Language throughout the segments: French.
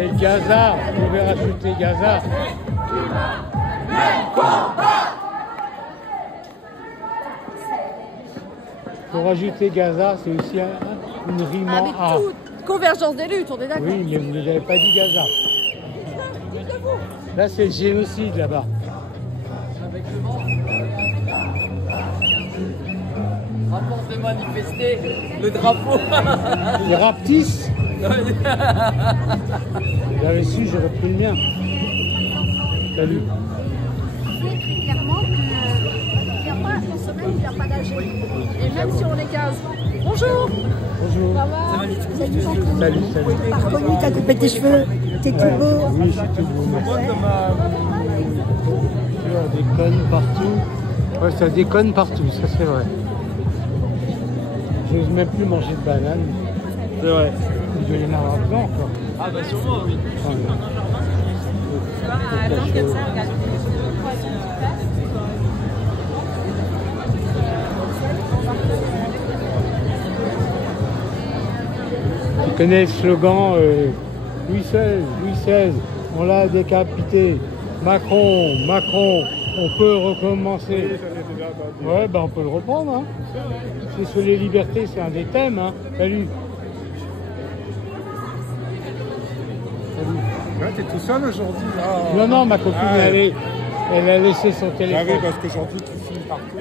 Et Gaza, vous pouvez rajouter Gaza. Pour rajouter Gaza, c'est aussi une rime en A. Convergence des luttes, on est d'accord. Oui, mais vous n'avez pas dit Gaza. Là, c'est le génocide là-bas. Rapport de manifester le drapeau. Les raptistes. J'avais su, j'aurais pris le mien. Salut. C'est clairement qu'il n'y a pas une semaine où il n'y a pas d'âge. Et même si on est 15. Bonjour. Bonjour. Ça va? Salut, salut. T'as reconnu, t'as coupé tes cheveux, t'es tout beau. Oui, je suis tout beau. Ça déconne partout. Ouais, ça déconne partout, ça c'est vrai. Je n'ose même plus manger de banane. C'est vrai. Il doit y en avoir dedans encore. Ah bah sûrement, oui. Tu connais le slogan Louis XVI, on l'a décapité. Macron, on peut recommencer. Ouais, ben on peut le reprendre. Hein. C'est sur les libertés, c'est un des thèmes. Hein. Salut. Ouais, t'es tout seul aujourd'hui là. Non, non, ma copine, elle a laissé son téléphone. Ah oui, parce que j'entends qu'ils filment partout.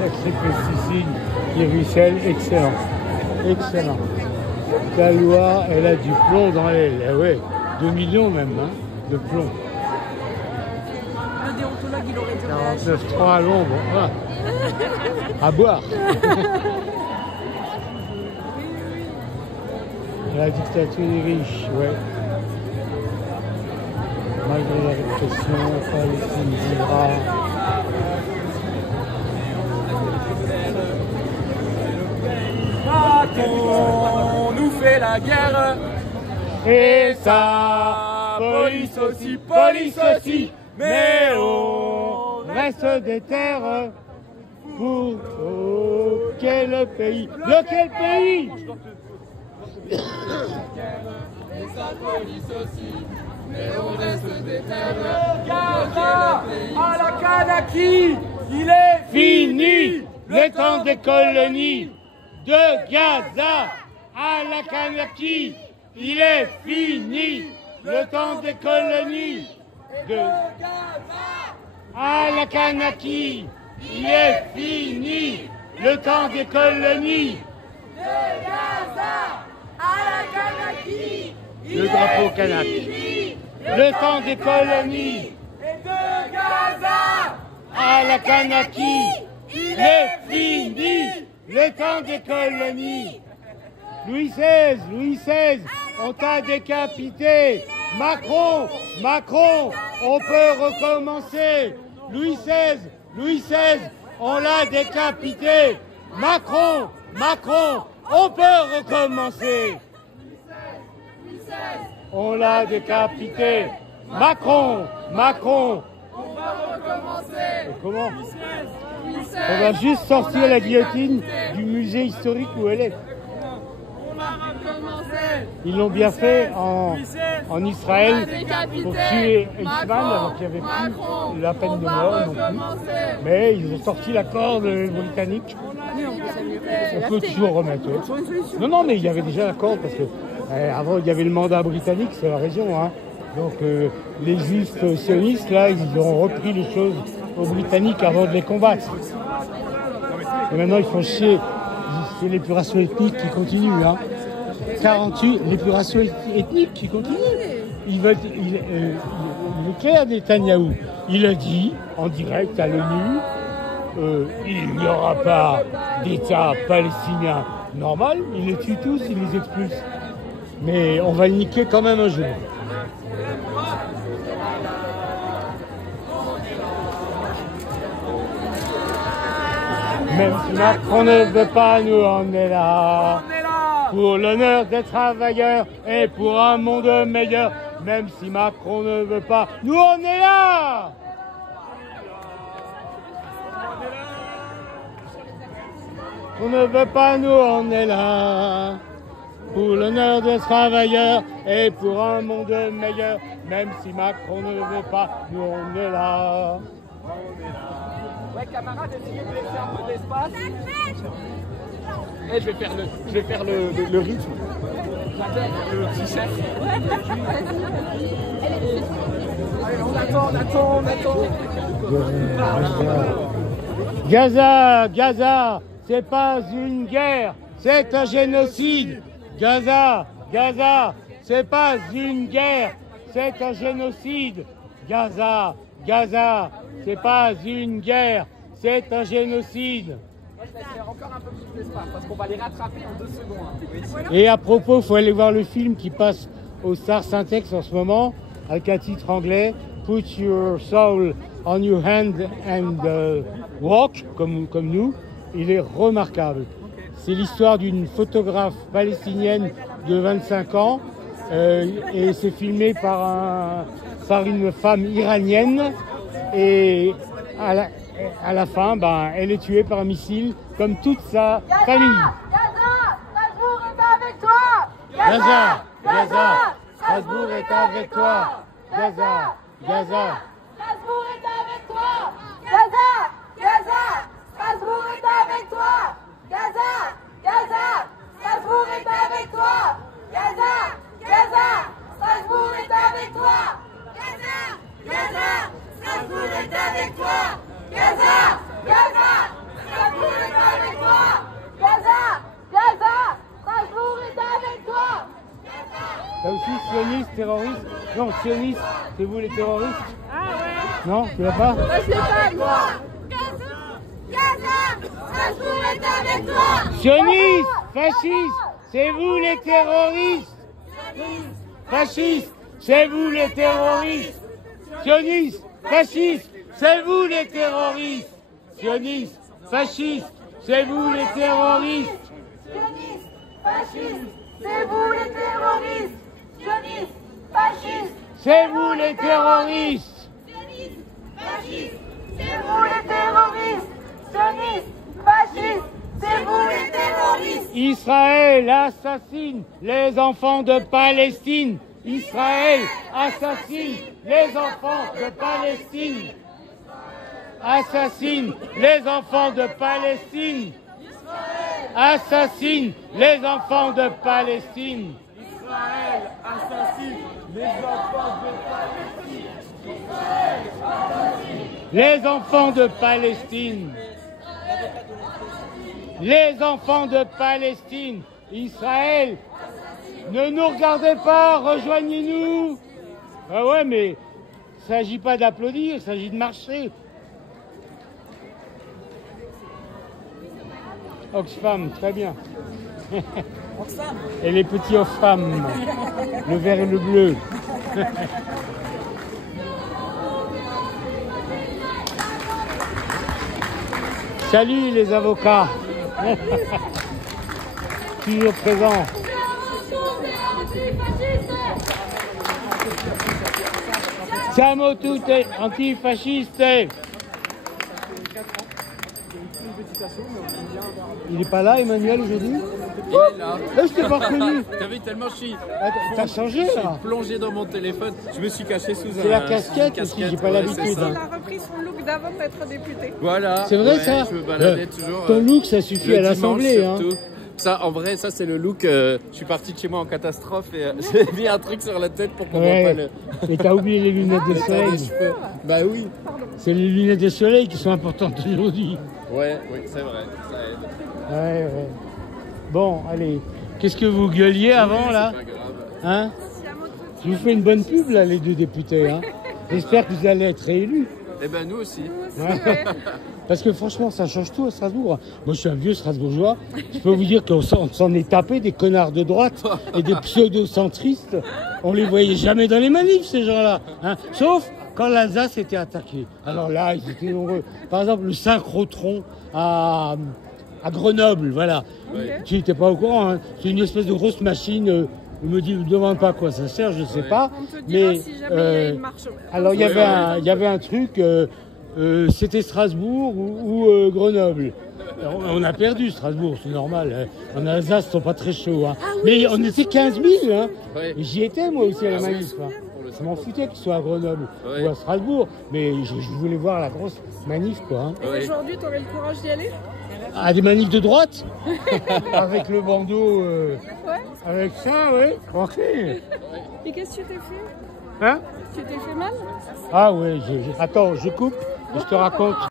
J'accepte le Sicile qui ruisselle, excellent. Excellent. La Loire, elle a du plomb dans l'aile. Eh ouais, 2 millions même, hein, de plomb. Le déontologue, il aurait dit 49,3 à l'ombre. Voilà. À boire. La dictature des riches, ouais. Malgré la répression, Palestine vivra. Macron nous fait la guerre. Et ça, police aussi, mais on reste des terres pour quel pays? Lequel pays? Et sa police aussi, mais on reste des terres. Gaza à la Kanaki, il est Fini le temps des colonies de Gaza à la Kanaki. Il est fini le temps des colonies de Gaza à la Kanaki. Il est fini le temps des colonies. de Gaza à la Kanaki. Le drapeau kanak. Le temps des colonies Et de Gaza à la Kanaki. Il est fini le temps des colonies. Louis XVI, on t'a décapité. Macron, on peut recommencer. Louis XVI, on l'a décapité. Macron, on peut recommencer. On l'a décapité. Macron, on va recommencer. comment? On va juste sortir la guillotine du musée historique où elle est. On va recommencer. Ils l'ont bien fait en Israël pour tuer Eichmann alors qu'il n'y avait plus la peine de mort non plus. Mais ils ont sorti l'accord britannique. On peut toujours remettre. Non, mais il y avait déjà l'accord parce que avant il y avait le mandat britannique, c'est la région. Hein. Donc les juifs sionistes, là, ils ont repris les choses aux Britanniques avant de les combattre. Et maintenant, ils font chier. C'est l'épuration ethnique qui continue. Hein. 48, l'épuration ethnique qui continue. Il est clair, Netanyahou. Il a dit, en direct à l'ONU, il n'y aura pas d'État palestinien normal. Il les tue tous, il les expulse. Mais on va le niquer quand même un jour. Même si Macron ne veut pas, nous on est là. Pour l'honneur des travailleurs et pour un monde meilleur. Même si Macron ne veut pas, nous on est là. on ne veut pas, nous on est là. Pour l'honneur des travailleurs et pour un monde meilleur. Même si Macron ne veut pas, nous on est là. Ouais, camarade, essayez de laisser un peu d'espace. Et je vais faire le rythme. Le petit chef. Allez, on attend. Gaza, c'est pas une guerre, c'est un génocide. Gaza, c'est pas une guerre, c'est un génocide. Gaza, c'est pas une guerre, c'est un génocide. Moi, je laisse encore un peu plus d'espace parce qu'on va les rattraper en 2 secondes. Et à propos, il faut aller voir le film qui passe au Star Syntex en ce moment, avec un titre anglais, Put Your Soul on Your Hand and Walk, comme nous. Il est remarquable. C'est l'histoire d'une photographe palestinienne de 25 ans et c'est filmé par une femme iranienne et à la fin, elle est tuée par un missile comme toute sa famille. Gaza, Strasbourg est avec toi. Gaza, Strasbourg est avec toi. Gaza, Strasbourg est avec toi. Gaza, Strasbourg est avec toi. Gaza, Strasbourg est avec toi. Gaza, Strasbourg est avec toi. Gaza, Strasbourg est avec toi. Gaza, Strasbourg est avec toi. Gaza, Strasbourg est avec toi. T'as aussi sioniste, terroriste? Non, sioniste, c'est vous les terroristes? Ah ouais. Non, tu l'as pas? Moi je l'ai pas, moi. Gaza, Strasbourg est avec toi. Sionistes, fascistes, c'est vous les terroristes. Fascistes, c'est vous les terroristes. Sionistes, fascistes, c'est vous les terroristes. Sionistes, fascistes, c'est vous les terroristes. Sionistes, fascistes, c'est vous les terroristes. Sionistes, fascistes, C'est vous les terroristes. sionistes, fascistes, c'est vous les terroristes. Sionistes, fascistes, c'est vous les terroristes. Israël assassine les enfants de Palestine. Israël assassine les enfants de Palestine. Assassine les enfants de Palestine. Assassine les enfants de Palestine. Israël assassine les enfants de Palestine. Les enfants de Palestine. Les enfants de Palestine. Israël, ne nous regardez pas, rejoignez-nous. Ah ouais, mais il ne s'agit pas d'applaudir, il s'agit de marcher. Oxfam, très bien. Et les petits Oxfam, le vert et le bleu. Salut les avocats. Toujours présents. Siamo tutti antifascistes. Il n'est pas là, Emmanuel, aujourd'hui? Il est là. Je t'ai pas reconnu. T'as vu, tellement je suis T'as changé, là? plongé dans mon téléphone. Je me suis caché sous C'est la casquette aussi, j'ai pas l'habitude. c'est ça. Il a repris son look d'avant d'être député. Voilà. C'est vrai, ouais, ça? Je me baladais toujours. Ton look, ça suffit le à l'Assemblée. dimanche, Hein. surtout. Ça, en vrai, ça c'est le look. Je suis parti de chez moi en catastrophe et j'ai mis un truc sur la tête pour qu'on voit pas le. Et t'as oublié les lunettes de les soleil. cheveux. Bah oui. C'est les lunettes de soleil qui sont importantes aujourd'hui. Ouais, oui, c'est vrai. Ça aide. Ouais. Bon, allez. Qu'est-ce que vous gueuliez avant, là? C'est pas grave. Hein? Je vous fais une bonne pub, là, les deux députés. Hein? J'espère que vous allez être réélus. Eh ben nous aussi. Ouais. Parce que franchement, ça change tout à Strasbourg. Moi, je suis un vieux Strasbourgeois. Je peux vous dire qu'on s'en est tapé des connards de droite et des pseudo-centristes. On les voyait jamais dans les manifs, ces gens-là. Hein. Sauf quand l'Alsace était attaquée. Alors là, ils étaient nombreux. Par exemple, le synchrotron à Grenoble, voilà. Ouais. Tu n'étais pas au courant. Hein. C'est une espèce de grosse machine. Me demande pas à quoi ça sert, je sais pas. On te dira Mais si jamais il y a une marche. alors il y avait un truc. c'était Strasbourg ou Grenoble. On a perdu Strasbourg, c'est normal. Hein. En Alsace, ils sont pas très chauds. Hein. Ah oui, mais on était 15 000. Hein. Ouais. J'y étais moi aussi à la manif. Hein. Je m'en foutais qu'ils soient à Grenoble ou à Strasbourg. Mais je voulais voir la grosse manif, quoi. Hein. Et aujourd'hui, tu aurais le courage d'y aller? À des manifs de droite. Avec le bandeau. Avec ça, oui. Tranquille. Et qu'est-ce que tu t'es fait? Hein? Tu t'es fait mal? Ah ouais, attends, je coupe et je te raconte.